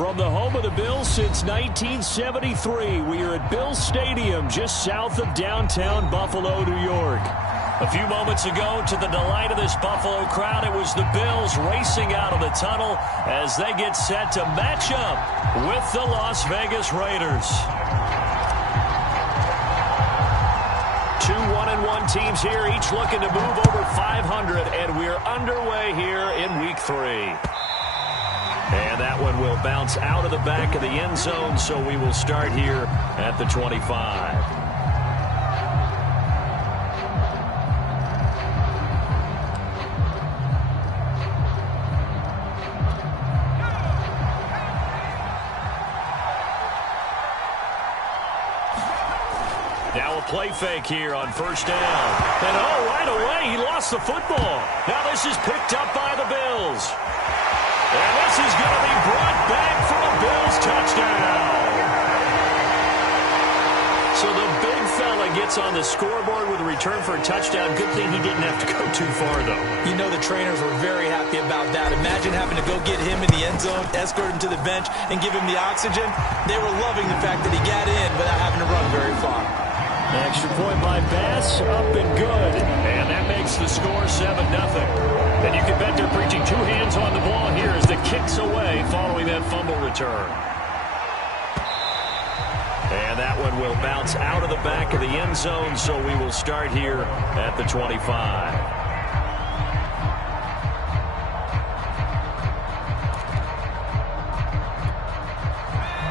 From the home of the Bills since 1973, we are at Bills Stadium just south of downtown Buffalo, New York. A few moments ago, to the delight of this Buffalo crowd, it was the Bills racing out of the tunnel as they get set to match up with the Las Vegas Raiders. Two 1-1 teams here, each looking to move over 500, and we're underway here in week 3. And that one will bounce out of the back of the end zone, so we will start here at the 25. Now a play fake here on first down. And right away he lost the football. Now this is picked up by the Bills. And this is going to be brought back for a Bills touchdown. So the big fella gets on the scoreboard with a return for a touchdown. Good thing he didn't have to go too far, though. You know the trainers were very happy about that. Imagine having to go get him in the end zone, escort him to the bench, and give him the oxygen. They were loving the fact that he got in without having to run very far. Extra point by Bass, up and good. And that makes the score 7-0. And you can bet they're preaching two hands on the ball here as the kick's away following that fumble return. And that one will bounce out of the back of the end zone, so we will start here at the 25.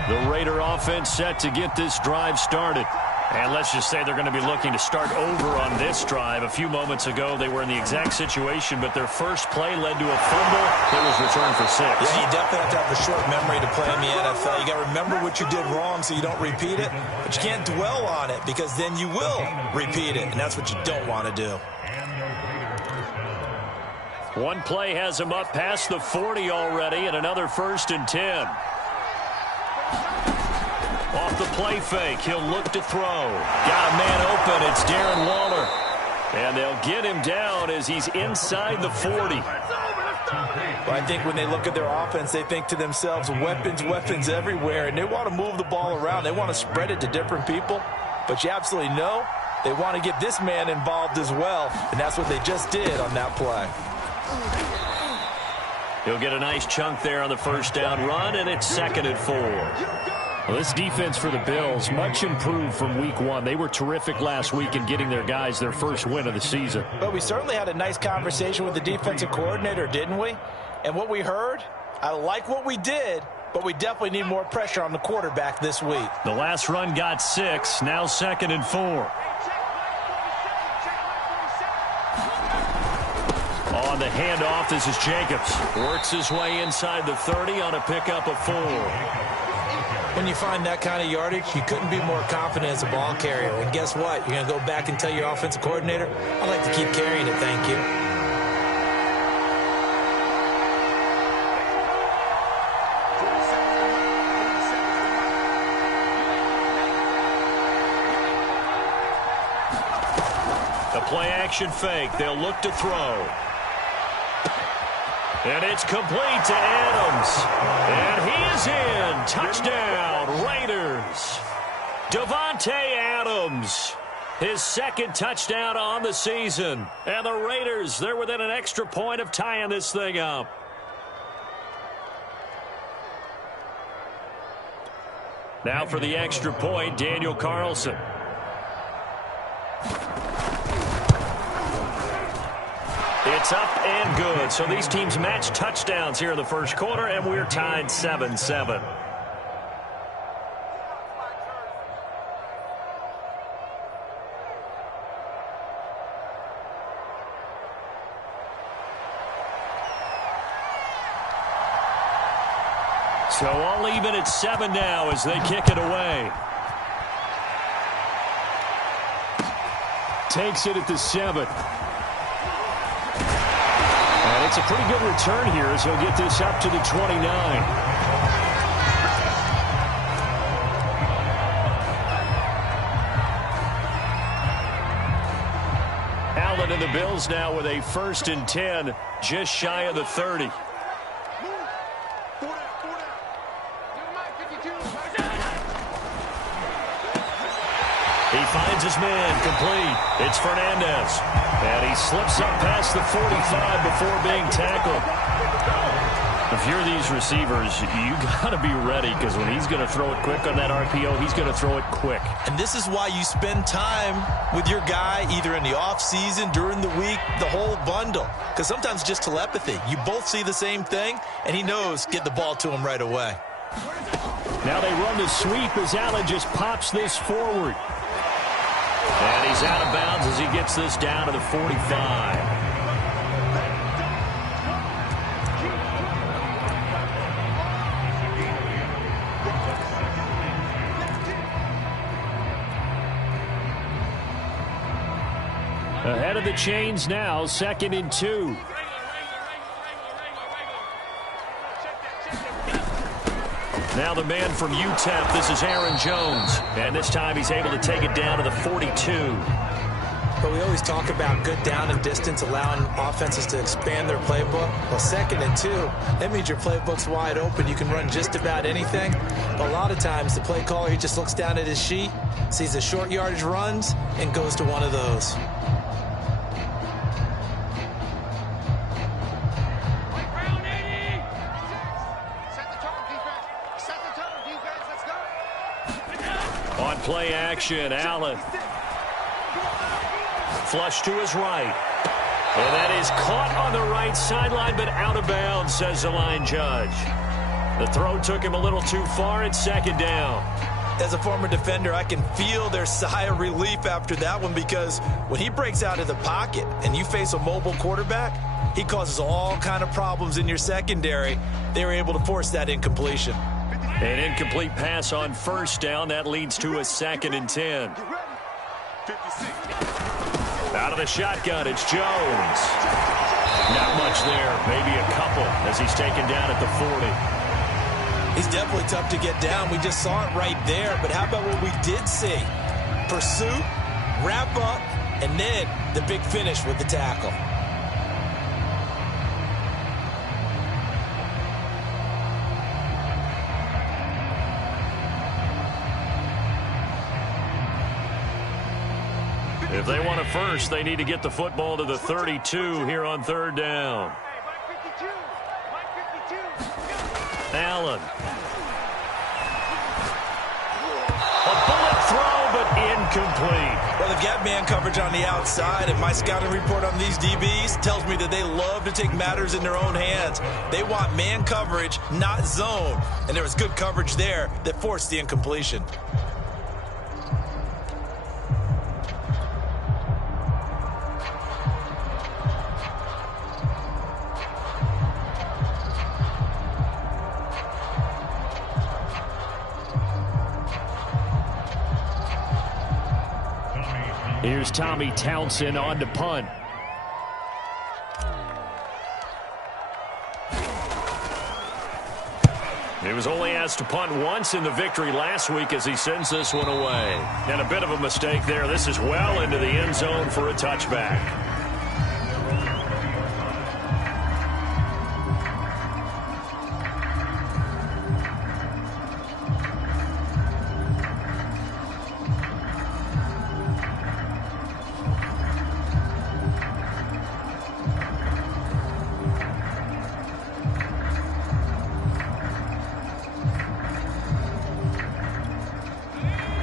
The Raider offense set to get this drive started. And let's just say they're going to be looking to start over on this drive. A few moments ago, they were in the exact situation, but their first play led to a fumble that was returned for 6. Yeah, you definitely have to have a short memory to play in the NFL. You got to remember what you did wrong so you don't repeat it, but you can't dwell on it because then you will repeat it, and that's what you don't want to do. One play has him up past the 40 already, and another 1st and 10. Off the play fake, he'll look to throw. Got a man open, it's Darren Waller. And they'll get him down as he's inside the 40. Well, I think when they look at their offense, they think to themselves, weapons everywhere, and they want to move the ball around. They want to spread it to different people, but you absolutely know they want to get this man involved as well, and that's what they just did on that play. He'll get a nice chunk there on the first down run, and it's 2nd and 4. Well, this defense for the Bills, much improved from week 1. They were terrific last week in getting their guys their first win of the season. But we certainly had a nice conversation with the defensive coordinator, didn't we? And what we heard, I like what we did, but we definitely need more pressure on the quarterback this week. The last run got 6, now 2nd and 4. On the handoff, this is Jacobs. Works his way inside the 30 on a pickup of 4. When you find that kind of yardage, you couldn't be more confident as a ball carrier. And guess what? You're going to go back and tell your offensive coordinator, I'd like to keep carrying it, thank you. The play action fake. They'll look to throw. And it's complete to Adams. And he is in. Touchdown, Raiders. Davante Adams. His 2nd touchdown on the season. And the Raiders, they're within an extra point of tying this thing up. Now for the extra point, Daniel Carlson. It's up and good. So these teams match touchdowns here in the first quarter, and we're tied 7-7. So all even at 7 now as they kick it away. Takes it at the 7. And it's a pretty good return here as he'll get this up to the 29. Allen and the Bills now with a 1st and 10, just shy of the 30. He finds his man, complete. It's Fernandez. And he slips up past the 45 before being tackled. If you're these receivers, you got to be ready, because when he's going to throw it quick on that RPO, he's going to throw it quick. And this is why you spend time with your guy, either in the offseason, during the week, the whole bundle. Because sometimes just telepathy. You both see the same thing, and he knows get the ball to him right away. Now they run the sweep as Allen just pops this forward. And he's out of bounds as he gets this down to the 45. Ahead of the chains now, 2nd and 2. Now the man from UTEP, this is Aaron Jones. And this time he's able to take it down to the 42. But we always talk about good down and distance, allowing offenses to expand their playbook. Well, 2nd and 2, that means your playbook's wide open. You can run just about anything. But a lot of times the play caller, he just looks down at his sheet, sees the short yardage runs, and goes to one of those. On play action, Allen. Flush to his right. And that is caught on the right sideline, but out of bounds, says the line judge. The throw took him a little too far. It's 2nd down. As a former defender, I can feel their sigh of relief after that one, because when he breaks out of the pocket and you face a mobile quarterback, he causes all kind of problems in your secondary. They were able to force that incompletion. An incomplete pass on 1st down. That leads to a 2nd and 10. Out of the shotgun, it's Jones. Not much there, maybe a couple, as he's taken down at the 40. He's definitely tough to get down. We just saw it right there. But how about what we did see? Pursuit, wrap up, and then the big finish with the tackle. If they want a first, they need to get the football to the 32 here on 3rd down. Allen. A bullet throw, but incomplete. Well, they've got man coverage on the outside, and my scouting report on these DBs tells me that they love to take matters in their own hands. They want man coverage, not zone. And there was good coverage there that forced the incompletion. Here's Tommy Townsend on to punt. He was only asked to punt once in the victory last week as he sends this one away. And a bit of a mistake there. This is well into the end zone for a touchback.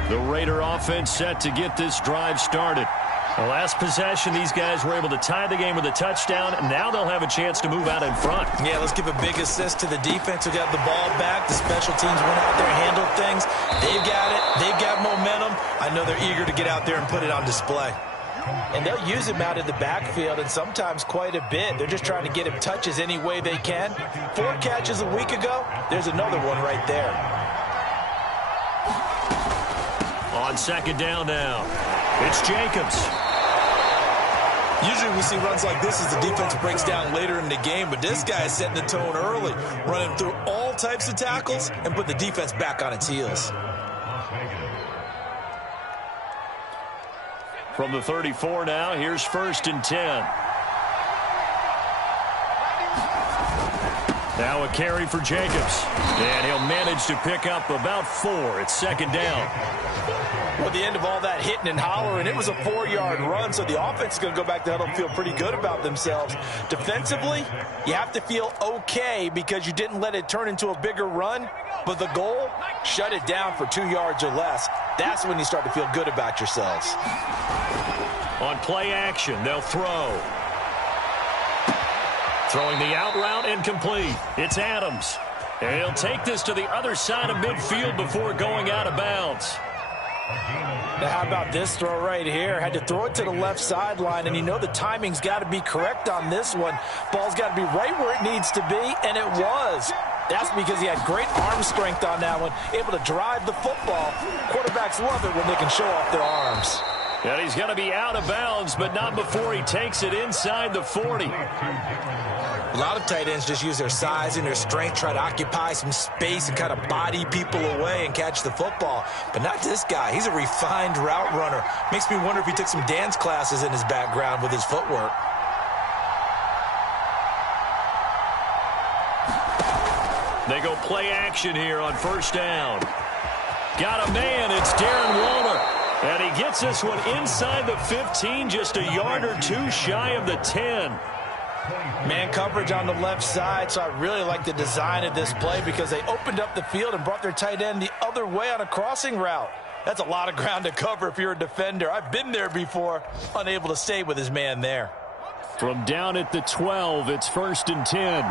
The Raider offense set to get this drive started. The last possession, these guys were able to tie the game with a touchdown, and now they'll have a chance to move out in front. Yeah, let's give a big assist to the defense who got the ball back. The special teams went out there and handled things. They've got it. They've got momentum. I know they're eager to get out there and put it on display. And they'll use him out in the backfield, and sometimes quite a bit. They're just trying to get him touches any way they can. 4 catches a week ago. There's another one right there. On 2nd down now, it's Jacobs. Usually we see runs like this as the defense breaks down later in the game, but this guy is setting the tone early, running through all types of tackles and put the defense back on its heels. From the 34 now, here's 1st and 10. Now a carry for Jacobs. And he'll manage to pick up about 4. It's second down. Well, at the end of all that hitting and hollering, it was a 4-yard run, so the offense is going to go back to huddle and feel pretty good about themselves. Defensively, you have to feel okay because you didn't let it turn into a bigger run, but the goal, shut it down for 2 yards or less. That's when you start to feel good about yourselves. On play action, they'll throw. Throwing the out route and complete. It's Adams. And he'll take this to the other side of midfield before going out of bounds. Now how about this throw right here? Had to throw it to the left sideline, and you know the timing's got to be correct on this one. Ball's got to be right where it needs to be, and it was. That's because he had great arm strength on that one, able to drive the football. Quarterbacks love it when they can show off their arms. And he's going to be out of bounds, but not before he takes it inside the 40. A lot of tight ends just use their size and their strength, try to occupy some space and kind of body people away and catch the football. But not this guy. He's a refined route runner. Makes me wonder if he took some dance classes in his background with his footwork. They go play action here on first down. Got a man. It's Darren Waller. And he gets this one inside the 15, just a yard or 2 shy of the 10. Man coverage on the left side, so I really like the design of this play because they opened up the field and brought their tight end the other way on a crossing route. That's a lot of ground to cover if you're a defender. I've been there before, unable to stay with his man there. From down at the 12, it's 1st and 10.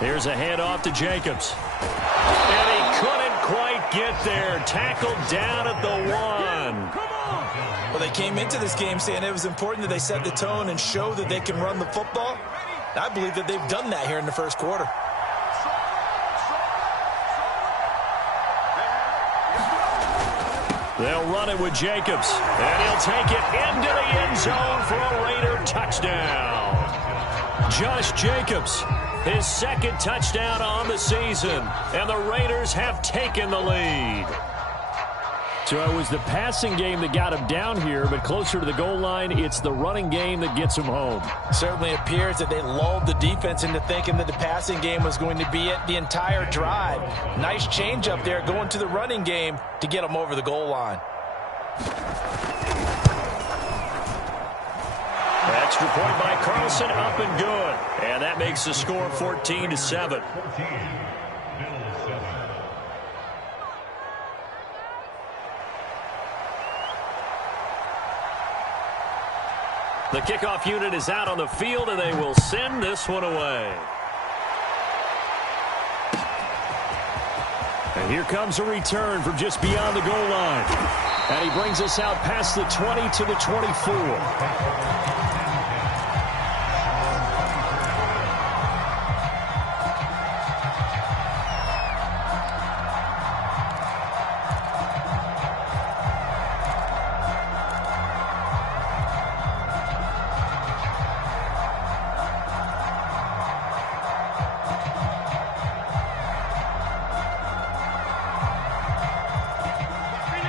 Here's a handoff to Jacobs. And he couldn't quite get there. Tackled down at the 1. Well, they came into this game saying it was important that they set the tone and show that they can run the football. I believe that they've done that here in the first quarter. They'll run it with Jacobs. And he'll take it into the end zone for a Raider touchdown. Josh Jacobs, his 2nd touchdown on the season. And the Raiders have taken the lead. So it was the passing game that got him down here, but closer to the goal line, it's the running game that gets him home. Certainly appears that they lulled the defense into thinking that the passing game was going to be it the entire drive. Nice change up there going to the running game to get them over the goal line. Extra point by Carlson, up and good. And that makes the score 14-7. The kickoff unit is out on the field, and they will send this one away. And here comes a return from just beyond the goal line. And he brings us out past the 20 to the 24.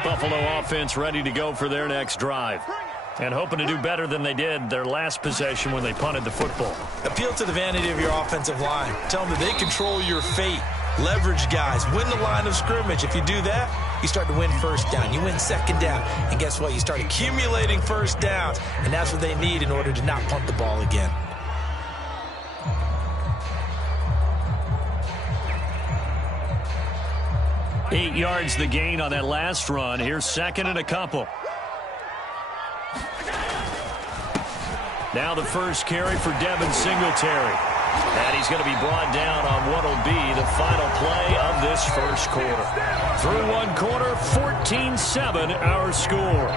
Buffalo offense ready to go for their next drive. And hoping to do better than they did their last possession when they punted the football. Appeal to the vanity of your offensive line. Tell them that they control your fate. Leverage guys. Win the line of scrimmage. If you do that, you start to win first down. You win second down. And guess what? You start accumulating first downs. And that's what they need in order to not punt the ball again. Eight yards the gain on that last run. Here's 2nd and a couple. Now the first carry for Devin Singletary. And he's going to be brought down on what will be the final play of this first quarter. Through one quarter, 14-7 our score.